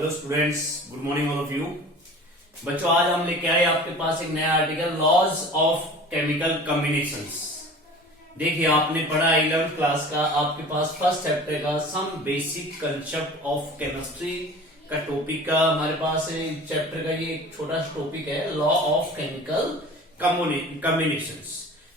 Hello students, good morning all of you. बच्चों, आज हम लेके आए आपके पास एक नया article, laws of chemical combinations. देखिए, आपने पढ़ा 11th क्लास का, आपके पास फर्स्ट चैप्टर का some basic concept of chemistry का टॉपिक का हमारे पास चैप्टर का ये एक छोटा टॉपिक है, लॉ ऑफ केमिकल कॉम्बिनेशंस।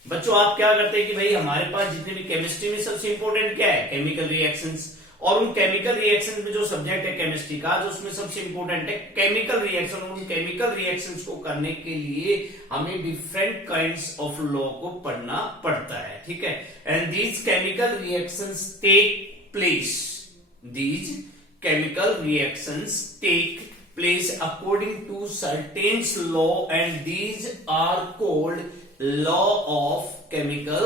बच्चों, आप क्या करते हैं कि भाई हमारे पास जितने भी केमिस्ट्री में सबसे इंपॉर्टेंट क्या है, केमिकल रिएक्शंस। और उन केमिकल रिएक्शन में जो सब्जेक्ट है केमिस्ट्री का, जो उसमें सबसे इंपॉर्टेंट है केमिकल रिएक्शन। उन केमिकल रिएक्शंस को करने के लिए हमें डिफरेंट काइंड्स ऑफ लॉ को पढ़ना पड़ता है, ठीक है। And these chemical reactions take place, these chemical reactions take place according to certain law, and these are called law of chemical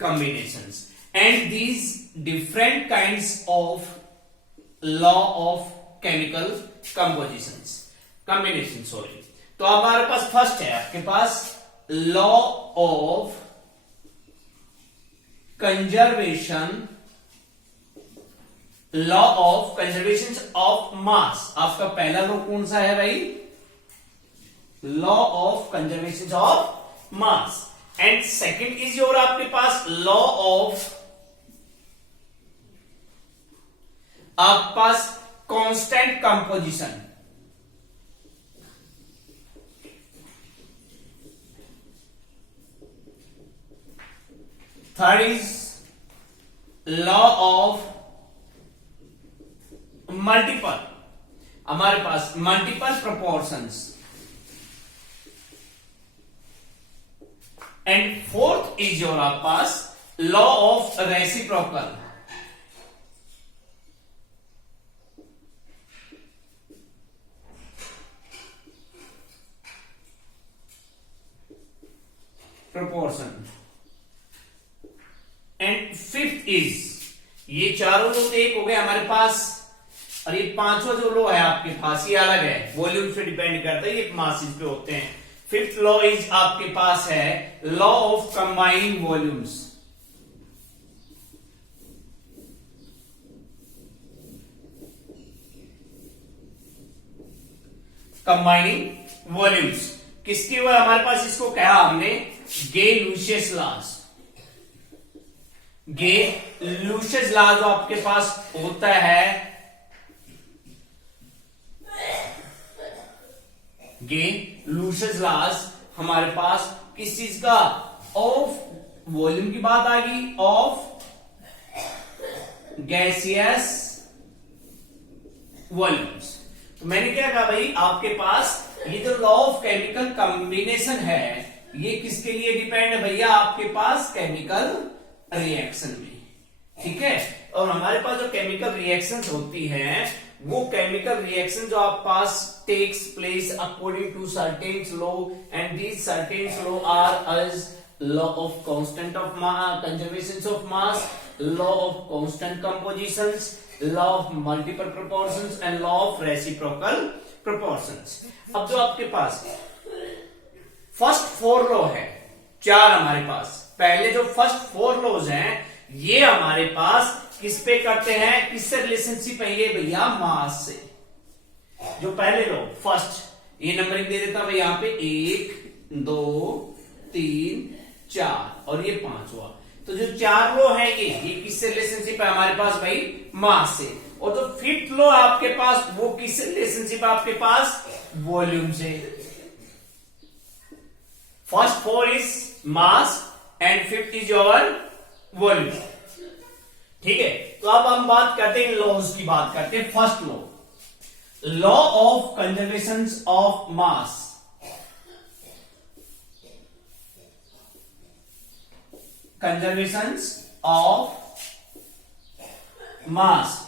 combinations. And these different kinds of law of chemical combination, sorry. तो हमारे पास first है आपके पास law of conservation, law of conservation of mass. आपका पहला law कौन सा है भाई? Law of conservation of mass. And second is your आपके पास लॉ ऑफ आपके पास constant composition. Third is law of multiple, हमारे पास multiple proportions. And fourth is your आपके पास law of reciprocal. Proportion. And fifth is, ये चारों लोग एक हो गए हमारे पास, और ये पांचवा जो लॉ है आपके पास ये अलग है, वॉल्यूम पे डिपेंड करता है, ये मासेस पे होते हैं। फिफ्थ लॉ इज आपके पास है law of combining volumes. Combining volumes किसकी हुआ हमारे पास? इसको कहा हमने गे-लुशियस लॉज। गे-लुशियस लॉ जो आपके पास होता है, गे-लुशियस लॉज हमारे पास किस चीज का? ऑफ वॉल्यूम की बात आ गई, ऑफ गैसियस वॉल्यूम्स। तो मैंने क्या कहा भाई, आपके पास ये जो लॉ ऑफ केमिकल कॉम्बिनेशन है ये किसके लिए डिपेंड है भैया? आपके पास केमिकल रिएक्शन में, ठीक है। और हमारे पास जो केमिकल रिएक्शंस होती हैं, वो केमिकल रिएक्शन जो आप पास takes place according to certain law, and these certain law are as law of constant of conservation of mass, law of constant compositions, law of multiple proportions and law of reciprocal proportions. अब जो आपके पास first four law है, चार हमारे पास, पहले जो first four laws हैं ये हमारे पास किस पे करते हैं, किससे रिलेशनशिप है ये भैया? मास से। जो पहले लो फर्स्ट, ये नंबरिंग दे देता भाई यहाँ पे 1 2 3 4 और ये पांचवा। तो जो चार लो है ये किससे रिलेशनशिप है हमारे पास भाई? मास से। और जो फिफ्थ लो आपके पास वो किससे रिलेशनशिप है आपके पास? वॉल्यूम से। First four is mass and fifth is your volume, ठीक है। तो अब हम बात करते हैं लॉज की, बात करते हैं first law of conservation of mass. Conservation of mass,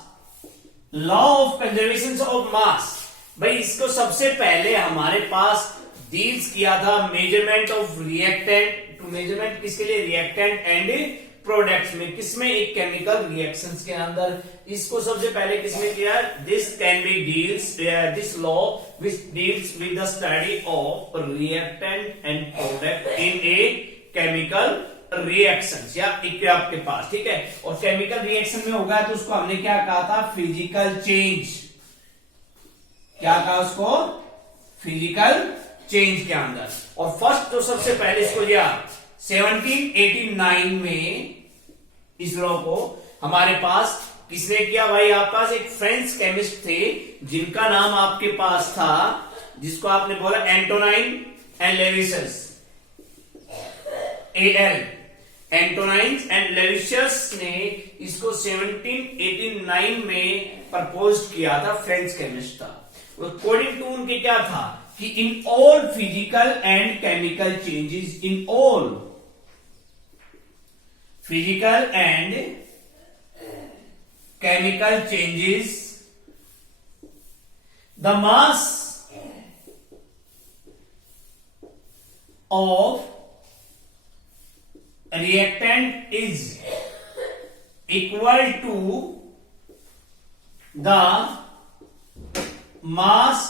law of conservation of mass. भाई इसको सबसे पहले हमारे पास डील्स किया था measurement of reactant, to measurement किसके लिए? रिएक्टेंट एंड प्रोडक्ट्स में, किसमें? एक केमिकल रिएक्शंस के अंदर। इसको सबसे पहले किसमें किया? This can be deals, this law which deals with the study of reactant and product in a chemical reactions, या आपके पास, ठीक है। और केमिकल रिएक्शन में होगा तो उसको हमने क्या कहा था? Physical change. क्या कहा उसको, फिजिकल चेंज के अंदर। और फर्स्ट जो सबसे पहले इसको दिया 1789 में, इस लॉ को हमारे पास किसने किया भाई, आपके पास एक फ्रेंच केमिस्ट थे जिनका नाम आपके पास था, जिसको आपने बोला Antoine and Lavoisier, L Antoine and Lavoisier ने इसको 1789 में प्रपोज किया था, फ्रेंच केमिस्ट था। अकॉर्डिंग टू उनके क्या था कि in all physical and chemical changes, in all physical and chemical changes, the mass of reactant is equal to the mass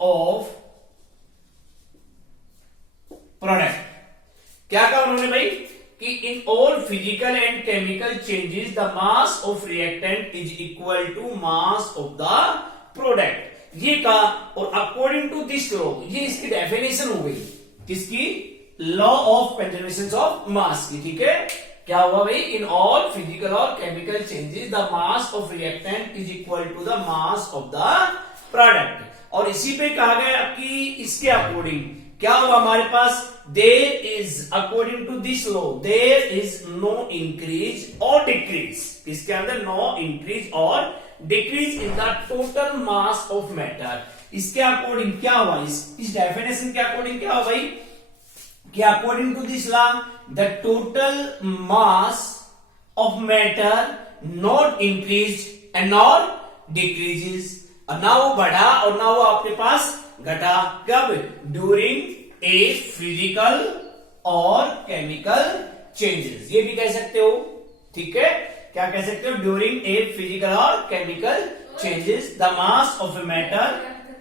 of product। क्या कहा उन्होंने भाई कि in all physical and chemical changes the mass of reactant is equal to mass of the product, ये कहा। और according to this law, ये इसकी डेफिनेशन हो गई, किसकी, law of conservation of mass की। ठीक है, क्या हुआ भाई, इन ऑल फिजिकल और chemical changes the mass of reactant is equal to the mass of the product. और इसी पे कहा गया कि इसके अकॉर्डिंग क्या हुआ हमारे पास, there is according to this law there is no increase और डिक्रीज, इसके अंदर नो इंक्रीज और decrease in the total mass of matter. इसके अकॉर्डिंग क्या हुआ, इस डेफिनेशन के अकॉर्डिंग क्या हुआ भाई कि according to this law the total mass of matter not increase and not decreases, ना वो बढ़ा और ना वो आपके पास घटा, कब, ड्यूरिंग ए फिजिकल और केमिकल चेंजेस, ये भी कह सकते हो। ठीक है, क्या कह सकते हो, ड्यूरिंग ए फिजिकल और chemical changes the mass of a matter,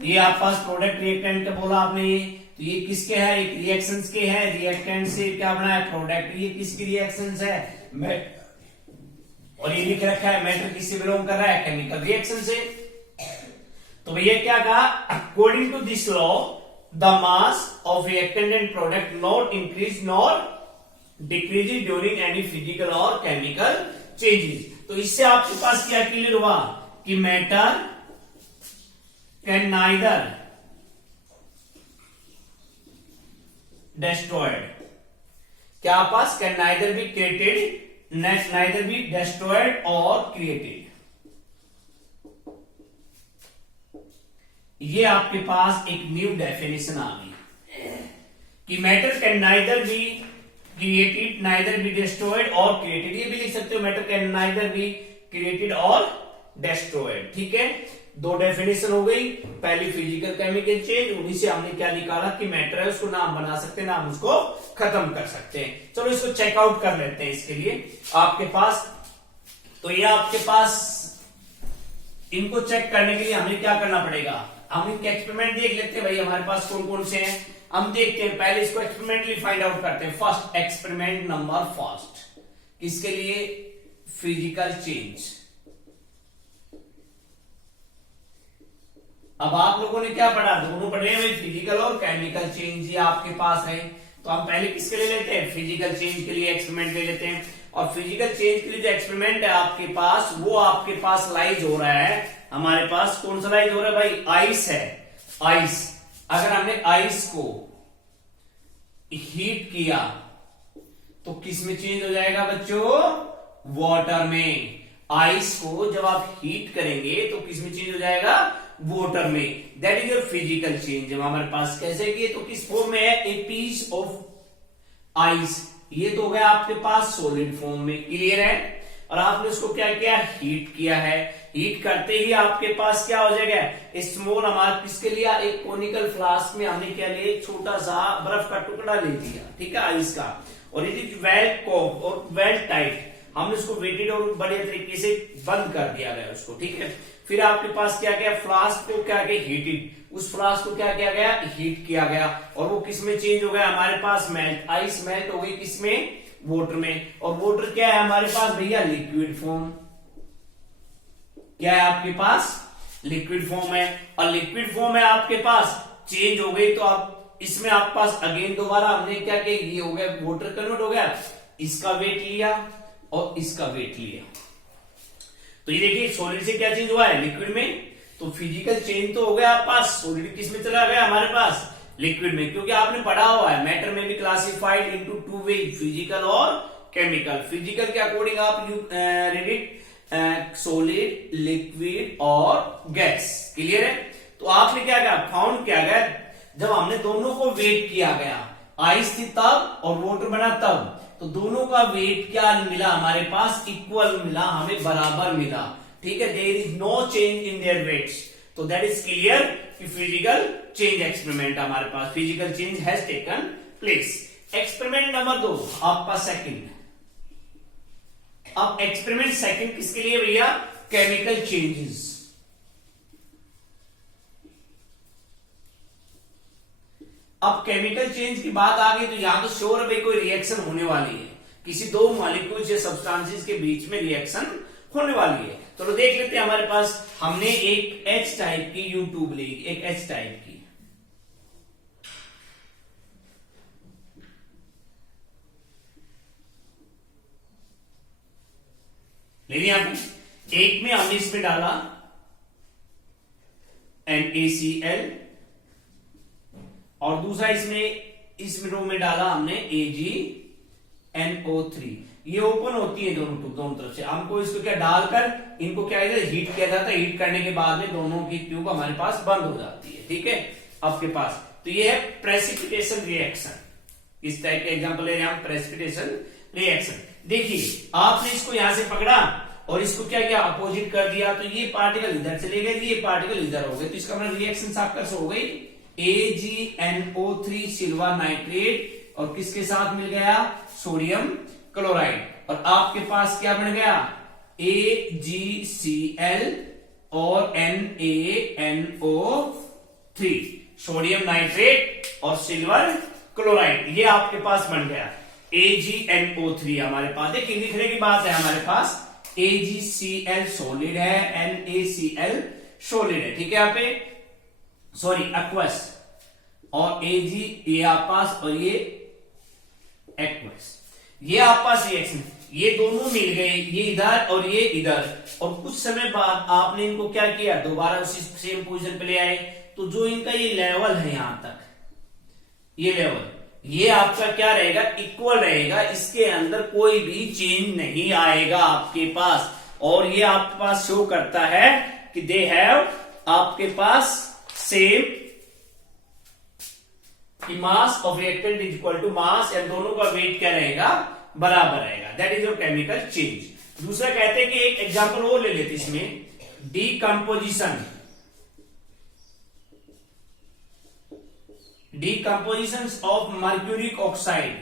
ये आपके पास प्रोडक्ट रिएक्टेंट का बोला आपने, तो ये किसके है, एक रिएक्शंस के है, रिएक्टेंट से क्या बना है प्रोडक्ट, ये किसकी रिएक्शंस है, और ये लिख रखा है मैटर किससे बिलोंग कर रहा है, केमिकल रिएक्शन से। तो भैया क्या कहा, according to this law the mass of reactant and product not increase nor decrease during any physical और केमिकल चेंजेस। तो इससे आपके पास क्या क्लियर हुआ कि मैटर कैन नाइदर destroyed, क्या पास can neither be created, neither be destroyed और क्रिएटेड। ये आपके पास एक न्यू डेफिनेशन आ गई कि matter can neither be created, neither be destroyed और क्रिएटेड। ये भी लिख सकते हो, matter can neither be created और डिस्ट्रॉयड। ठीक है, दो डेफिनेशन हो गई, पहली फिजिकल केमिकल चेंज, उन्हीं से हमने क्या निकाला कि मैटर है उसको नाम बना सकते हैं, नाम उसको खत्म कर सकते हैं। चलो इसको चेकआउट कर लेते हैं। इसके लिए आपके पास, तो ये आपके पास, इनको चेक करने के लिए हमें क्या करना पड़ेगा, हम इनके एक्सपेरिमेंट देख लेते हैं भाई हमारे पास कौन कौन से हैं। हम देखते हैं, पहले इसको एक्सपेरिमेंटली फाइंड आउट करते हैं। फर्स्ट एक्सपेरिमेंट नंबर फर्स्ट, किसके लिए, फिजिकल चेंज। अब आप लोगों ने क्या पढ़ा, दोनों पढ़े हैं भाई, फिजिकल और केमिकल चेंज, ये आपके पास है। तो हम पहले किसके लिए लेते हैं, फिजिकल चेंज के लिए एक्सपेरिमेंट ले लेते हैं। और फिजिकल चेंज के लिए जो एक्सपेरिमेंट है आपके पास, वो आपके पास लाइज हो रहा है, हमारे पास कौन सा लाइज हो रहा है भाई, आइस है, आइस। अगर हमने आइस को हीट किया तो किस में चेंज हो जाएगा बच्चों, वाटर में। आइस को जब आप हीट करेंगे तो किस में चेंज हो जाएगा, वाटर में। That is your physical change. जब हमारे पास कैसे किए, तो किस फॉर्म में है, ए पीस ऑफ आइस, ये तो हो गया आपके पास सॉलिड फॉर्म में, क्लियर है। और आपने उसको क्या किया, हीट किया है। हीट करते ही आपके पास क्या हो जाएगा, स्मॉल, हमारे किसके लिया, एक कोनिकल फ्लास्क में हमने क्या लिया, छोटा सा बर्फ का टुकड़ा ले लिया, ठीक है, आइस का। और इट इज वेल कॉक और वेल टाइट, हमने उसको वेटेड और बढ़िया तरीके से बंद कर दिया गया उसको, ठीक है। फिर आपके पास क्या गया, फ्लास्क को क्या गया, हीटेड, उस फ्लास्क को क्या किया गया, हीट किया गया। और वो किसमें चेंज हो गया, हमारे पास मेल्ट, आइस मेल्ट हो गई किसमें, वाटर में। और वाटर क्या है हमारे पास भैया, लिक्विड फॉर्म। क्या है आपके पास, लिक्विड फॉर्म है, और लिक्विड फॉर्म है आपके पास, चेंज हो गई तो आप इसमें आपके पास अगेन दोबारा हमने क्या किया, ये हो गया वाटर कन्वर्ट हो गया, इसका वेट लिया और इसका वेट लिया। तो ये देखिए सॉलिड से क्या चेंज हुआ है, लिक्विड में। तो फिजिकल चेंज तो हो गया आपके पास, सॉलिड किस में चला गया हमारे पास, लिक्विड में, क्योंकि आपने पढ़ा हुआ है मैटर में भी classified into two way, physical और केमिकल। फिजिकल के अकॉर्डिंग आप रीड इट सॉलिड, लिक्विड और गैस। क्लियर है। तो आपने क्या किया, फाउंड किया गया जब हमने दोनों को वेट किया गया, आइस थी तब और वाटर बना तब, तो दोनों का वेट क्या मिला हमारे पास, इक्वल मिला, हमें बराबर मिला। ठीक है, there is no change in their weights. तो दैट इज क्लियर कि फिजिकल चेंज एक्सपेरिमेंट हमारे पास, physical change has taken place. Experiment number 2 आपका सेकंड। अब एक्सपेरिमेंट सेकंड किसके लिए भैया, केमिकल चेंजेस। अब केमिकल चेंज की बात आ गई तो यहां तो श्योर है भाई कोई रिएक्शन होने वाली है, किसी दो मॉलिक्यूल्स या सब्सटेंसेस के बीच में रिएक्शन होने वाली है। चलो देख लेते हैं, हमारे पास हमने एक H टाइप की U ट्यूब ली, एक H टाइप की, ले लिया आपने। एक में हमने इसमें डाला NaCl और दूसरा इसमें रो में डाला हमने AgNO3। ये ओपन होती है दोनों तरफ से। हमको इसको क्या डालकर इनको क्या हीट किया जाता है, हीट करने के बाद में दोनों की ट्यूब हमारे पास बंद हो जाती है। ठीक है, आपके पास तो ये है प्रेसिपिटेशन रिएक्शन। इस टाइप के एग्जांपल है यहाँ प्रेसिपिटेशन रिएक्शन। देखिए आपने इसको यहां से पकड़ा और इसको क्या किया, अपोजिट कर दिया, तो ये पार्टिकल इधर चले गए, ये पार्टिकल इधर हो गए, तो इसका मतलब रिएक्शन साफ हो गई, AgNO3 सिल्वर नाइट्रेट और किसके साथ मिल गया, सोडियम क्लोराइड, और आपके पास क्या बन गया, AgCl और NaNO3, सोडियम नाइट्रेट और सिल्वर क्लोराइड, ये आपके पास बन गया AgNO3 हमारे पास। देखिए लिखने की बात है, हमारे पास AgCl सॉलिड है, NaCl सॉलिड है। ठीक है, यहाँ पे सॉरी एक्वस, और Ag ये आप पास और ये एक्वस, ये आप पास रिएक्शन, ये दोनों मिल गए, ये इधर और ये इधर, और कुछ समय बाद आपने इनको क्या किया, दोबारा उसी सेम पोजीशन पे ले आए, तो जो इनका ये लेवल है यहां तक, ये लेवल, ये आपका क्या रहेगा, इक्वल रहेगा, इसके अंदर कोई भी चेंज नहीं आएगा आपके पास। और ये आपके पास शो करता है कि दे हैव आपके पास same mass of reactant is equal to mass, या दोनों का वेट क्या रहेगा, बराबर रहेगा। That is your chemical change. दूसरा कहते हैं कि एक एग्जांपल और ले लेते इसमें, decomposition of mercuric oxide।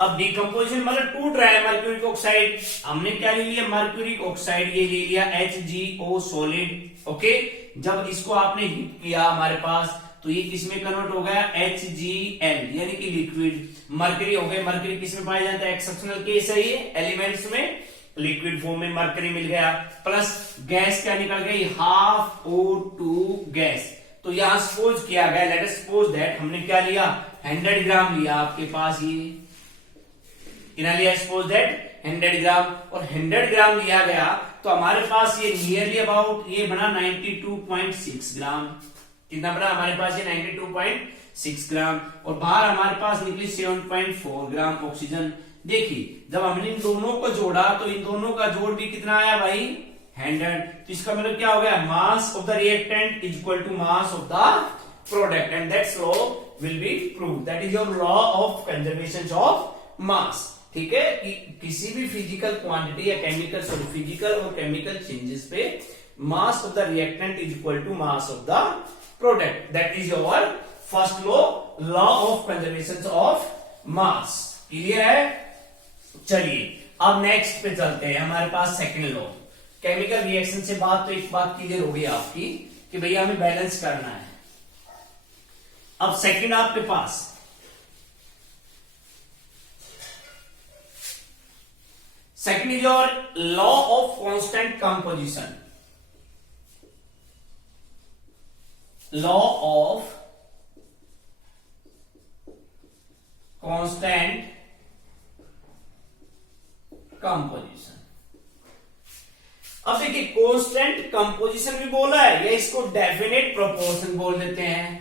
अब डिकम्पोजिशन मतलब टूट रहा है मर्क्यूरिक ऑक्साइड, हमने क्या ले लिया, मर्क्यूरिक ऑक्साइड ये ले लिया HgO सॉलिड। ओके, जब इसको आपने हीट किया हमारे पास, तो ये किसमें कन्वर्ट हो गया, HgL यानी कि लिक्विड, मर्करी हो गया। मर्करी किसमें पाया जाता है, एक्सेप्शनल केस है ये, एलिमेंट्स में लिक्विड फॉर्म में मर्करी मिल गया, प्लस गैस क्या निकल गई, हाफ O2 गैस। तो यहां सपोज किया गया, लेट अस सपोज दैट हमने क्या लिया, 100 ग्राम लिया आपके पास, ये लिया सपोज दैट 100 ग्राम, और 100 ग्राम लिया गया तो हमारे पास ये नियरली अबाउट ये बना 92.6 ग्राम। कितना बना हमारे पास, ये 92.6 ग्राम, और बाहर हमारे पास निकली 7.4 ग्राम ऑक्सीजन। देखिए जब हमने इन दोनों को जोड़ा तो इन दोनों का जोड़ भी कितना आया भाई, 100। तो इसका मतलब क्या हो गया, mass of the reactant is equal to mass of the product, and that's law will be proved. That is your law of conservation of mass. ठीक है, कि किसी भी फिजिकल क्वांटिटी या केमिकल फिजिकल और केमिकल चेंजेस पे mass of the reactant is equal to mass of the product. That is your first law of conservation of mass. Clear है। चलिए अब नेक्स्ट पे चलते हैं, हमारे पास सेकंड लॉ। केमिकल रिएक्शन से बात तो एक बात क्लियर हो गई आपकी कि भैया हमें बैलेंस करना है। अब सेकंड आपके पास second is your law of constant composition, law of constant composition. अब देखिए कांस्टेंट कंपोजिशन भी बोला है, या इसको डेफिनेट प्रोपोर्शन बोल देते हैं।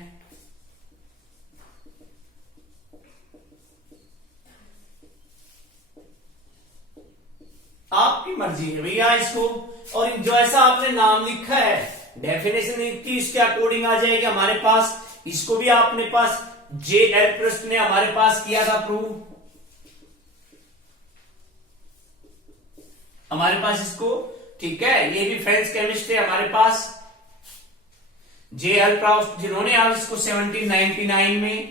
आपकी मर्जी है भैया इसको, और जो ऐसा आपने नाम लिखा है डेफिनेशन लिखी इसके अकॉर्डिंग आ जाएगी हमारे पास। इसको भी आपने पास JL प्रश्न ने हमारे पास किया था प्रूव, हमारे पास इसको, ठीक है। ये भी फ्रेंच केमिस्ट है हमारे पास, JL प्राउस्ट, जिन्होंने आप इसको 1799 में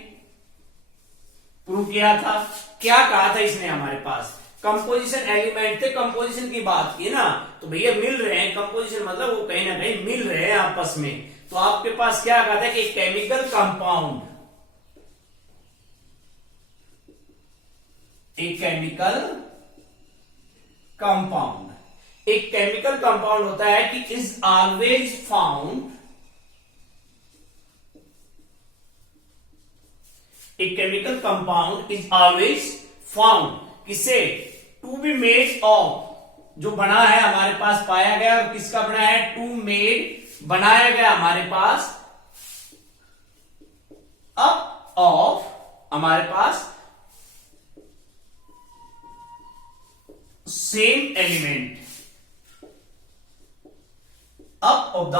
प्रूव किया था। क्या कहा था इसने हमारे पास, कंपोजिशन एलिमेंट थे, कंपोजिशन की बात की ना, तो भैया मिल रहे हैं, कंपोजिशन मतलब वो कहीं ना कहीं मिल रहे हैं आपस में। तो आपके पास क्या कहा था कि केमिकल कंपाउंड, एक केमिकल कंपाउंड, एक केमिकल कंपाउंड होता है कि इज ऑलवेज फाउंड, एक chemical compound is always found, किसे, टू बी मेड ऑफ, जो बना है हमारे पास पाया गया, और किसका बना है, टू मेड बनाया गया हमारे पास, अप ऑफ हमारे पास same element, up of the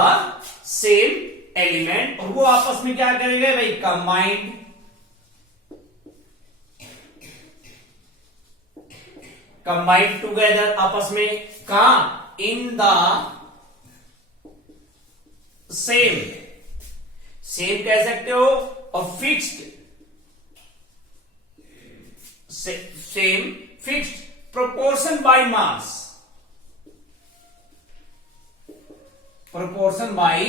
same element, और वो आपस में क्या करेंगे भाई, कंबाइंड, कंबाइंड टुगेदर आपस में, कहा, इन द सेम, सेम कह सकते हो, और fixed, same fixed proportion by mass, proportion by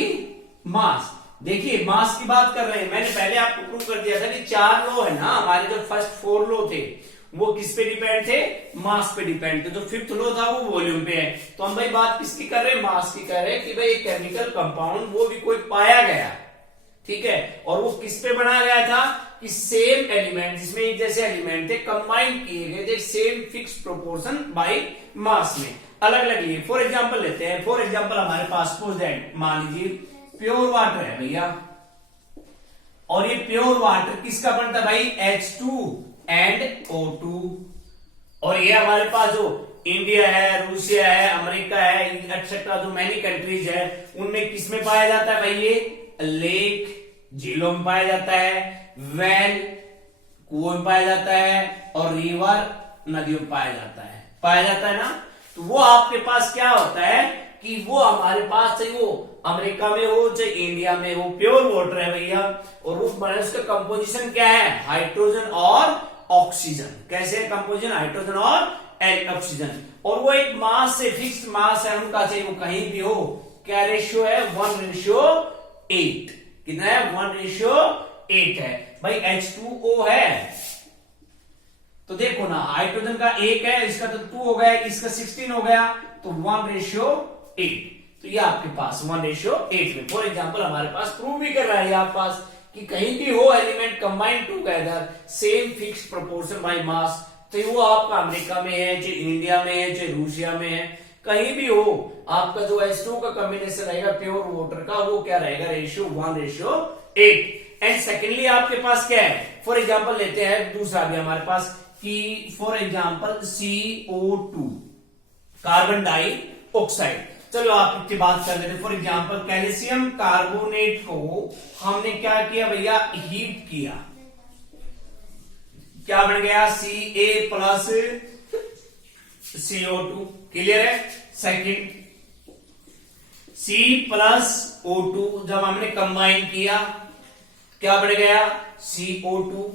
मास। देखिए मास की बात कर रहे हैं, मैंने पहले आपको प्रूव कर दिया था कि 4 लॉ है ना हमारे, जो फर्स्ट 4 लॉ थे वो किस पे डिपेंड थे, मास पे डिपेंड थे। जो 5th लॉ था वो वॉल्यूम पे है। तो हम भाई बात किसकी कर रहे हैं, मास की कर रहे हैं कि भाई एक केमिकल कंपाउंड वो भी कोई पाया गया, ठीक है, और वो किस पे बनाया गया था कि सेम एलिमेंट, जिसमें एक जैसे एलिमेंट थे कंबाइन किए गए थे सेम फिक्स प्रोपोर्शन बाय मास में, अलग अलग लिए। फॉर एग्जांपल लेते हैं, फॉर एग्जांपल हमारे पास सपोज दैट, मान लीजिए प्योर वाटर है भैया, और ये प्योर वाटर किसका बनता है भाई, H2 एंड O2, और ये हमारे पास जो इंडिया है, रूसिया है, अमेरिका है, एक्सेट्रा जो मैनी कंट्रीज है, उनमें किस में पाया जाता है भाई, ये लेक, झीलों में पाया जाता है, वेल कुओं में पाया जाता है, और रिवर नदियों में पाया जाता है ना। तो वो आपके पास क्या होता है कि वो हमारे पास, चाहे वो अमेरिका में हो चाहे इंडिया में हो, प्योर वाटर है भैया, और उसका कंपोजिशन क्या है, हाइड्रोजन और ऑक्सीजन। कैसे है कंपोजिशन, हाइड्रोजन और ऑक्सीजन, और वो एक मास से, फिक्स्ड मास है उनका, चाहे वो कहीं भी हो। क्या रेशियो है, 1:8। कितना है, 1:8 है भाई। H2O है तो देखो ना, हाइड्रोजन का 1 है, इसका तो 2 हो गया, इसका 16 हो गया, तो 1:8। तो ये आपके पास 1:8 में, फॉर एग्जाम्पल हमारे पास प्रूव भी कर रहा है आप पास कि कहीं भी हो element combined together same fixed proportion by मास, तो वो आपका अमेरिका में है, चाहे इंडिया में है, चाहे रूसिया में है, कहीं भी हो, आपका जो H2 का कॉम्बिनेशन रहेगा प्योर वाटर का, वो क्या रहेगा, रेशियो 1:8। एंड सेकेंडली आपके पास क्या है, फॉर एग्जाम्पल लेते हैं दूसरा भी हमारे पास कि for example CO2, carbon dioxide. चलो आप की बात कर लेते, फॉर एग्जाम्पल कैल्शियम कार्बोनेट को हमने क्या किया भैया, हीट किया, क्या बन गया, Ca+CO2, क्लियर है। सेकंड C+O2 जब हमने कंबाइन किया क्या बन गया, CO2।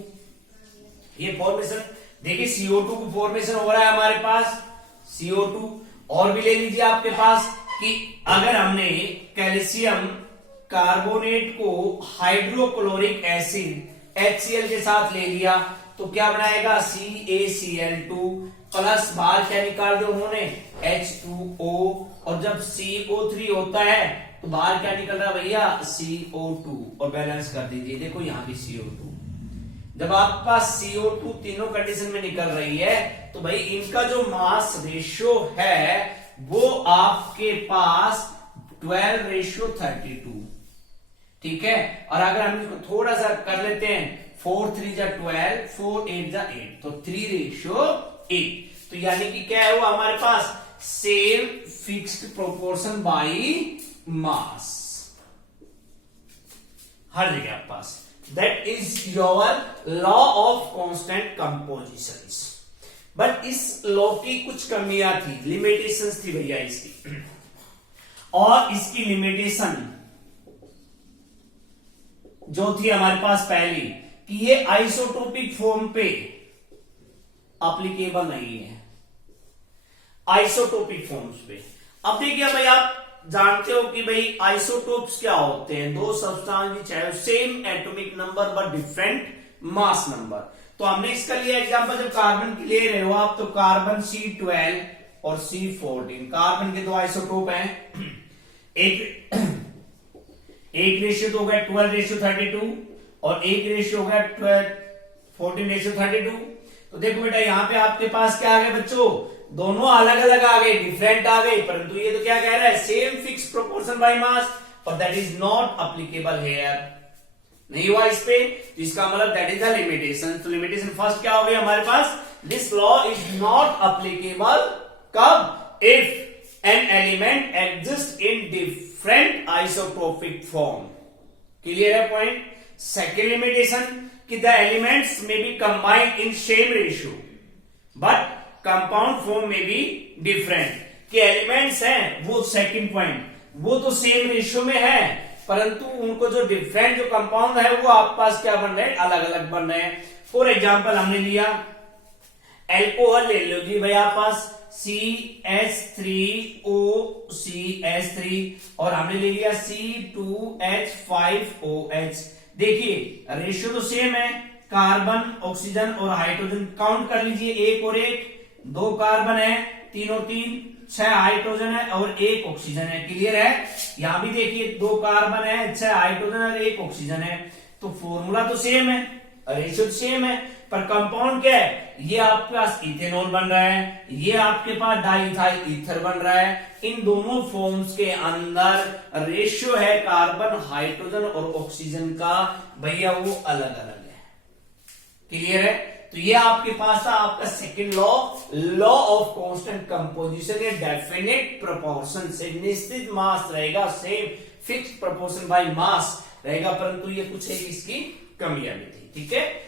ये फॉर्मेशन देखिए, CO2 को फॉर्मेशन हो रहा है हमारे पास, CO2। और भी ले लीजिए आपके पास कि अगर हमने कैल्शियम कार्बोनेट को हाइड्रोक्लोरिक एसिड HCl के साथ ले लिया तो क्या बनाएगा, CaCl2 प्लस बाहर क्या निकाल दिया उन्होंने H2O, और जब CO3 होता है तो बाहर क्या निकल रहा है भैया CO2, और बैलेंस कर दीजिए, देखो यहां भी CO2। जब आपके पास CO2 तीनों कंडीशन में निकल रही है तो भाई इनका जो मास रेशियो है वो आपके पास 12:32, ठीक है। और अगर हम इसको थोड़ा सा कर लेते हैं 4 3 जा 12, 4 8 जा 8, तो 3:8, तो यानी कि क्या है वो हमारे पास same fixed proportion by mass हर जगह आपके पास। That is your law of constant compositions. But इस लॉ की कुछ कमियां थी, लिमिटेशंस थी भैया इसकी, और इसकी लिमिटेशन जो थी हमारे पास पहली कि ये आइसोटोपिक फॉर्म पे एप्लीकेबल नहीं है, आइसोटोपिक फॉर्म्स पे। अब देखिए भाई आप जानते हो कि भाई आइसोटोप्स क्या होते हैं, दो substance which have same atomic number but different mass number. तो हमने इसका लिया एग्जांपल, जब कार्बन की ले रहे हो आप तो कार्बन C12 और C14, कार्बन के दो आइसोटोप हैं, एक रेशियो तो हो गया 12:32 और एक रेशियो हो गया 14:32। तो देखो बेटा यहां पे आपके पास क्या आ गया बच्चों, दोनों अलग अलग आ गए, डिफरेंट आ गए, परंतु ये तो क्या कह रहा है same fix proportion by mass, और that is not applicable here, नहीं हुआ इस पे। तो इसका मतलब दैट इज द लिमिटेशन। तो लिमिटेशन फर्स्ट क्या हो गई हमारे पास, this law is not applicable कब, if an element exist in different isotopic form. Clear है पॉइंट। सेकेंड लिमिटेशन कि द एलिमेंट्स में be combined in same ratio but compound form में भी डिफरेंट, कि एलिमेंट्स हैं वो सेकंड पॉइंट, वो तो सेम रेशियो में है परंतु उनको जो डिफरेंट जो कंपाउंड है वो आपके पास क्या बन रहे हैं, अलग अलग बन रहे हैं। फॉर एग्जांपल हमने लिया एल्कोहल ले लो जी भैया पास CH3OCH3 और हमने ले लिया C2H5OH। देखिए रेशियो तो सेम है, कार्बन ऑक्सीजन और हाइड्रोजन काउंट कर लीजिए, एक और एक, दो कार्बन है, तीन और तीन, 6 हाइड्रोजन है और एक ऑक्सीजन है। क्लियर है। यहां भी देखिए दो कार्बन है, 6 हाइड्रोजन और एक ऑक्सीजन है। तो फॉर्मूला तो सेम है, रेशियो सेम है, पर कंपाउंड क्या है, ये आपके पास इथेनॉल बन रहा है, ये आपके पास डाइइथाइल ईथर बन रहा है। इन दोनों फॉर्म्स के अंदर रेशियो है कार्बन हाइड्रोजन और ऑक्सीजन का भैया वो अलग अलग है। क्लियर है। तो ये आपके पास था आपका second law of constant composition. ये डेफिनेट प्रोपोर्शन से निश्चित मास रहेगा, सेम फिक्स्ड प्रोपोर्शन बाय मास रहेगा, परंतु ये कुछ एक इसकी कमियां भी थी। ठीक है।